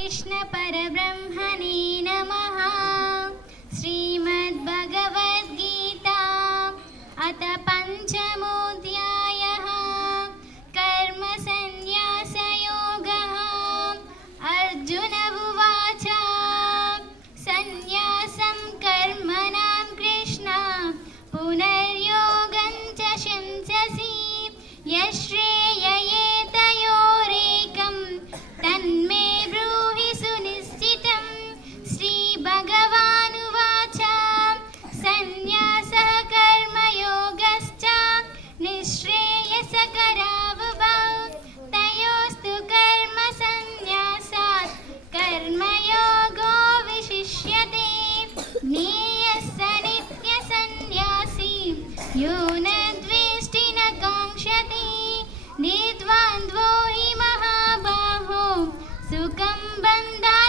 कृष्ण परब्रह्मणे नमः। श्रीमद्भगवद्गीता अथ पंचमोऽध्यायः कर्मसन्न्यासयोगः। अर्जुन उवाच सन्न्यासं कर्मणां कृष्ण पुनर्योगं च शंससि यश्रेययेतयोरेकं तन्मे ब्रूहि सुनिश्चितं। श्रीभगवानुवाच सन्न्यासः कर्मयोगश्च निःश्रेयसकरावुभौ तयोस्तु कर्मसन्न्यासात् कर्मयोगो विशिष्यते। ज्ञेयः स नित्यसन्न्यासी यो न द्वेष्टि न काङ्क्षति। निर्द्वन्द्वो हि महाबाहो सुखं बन्धात्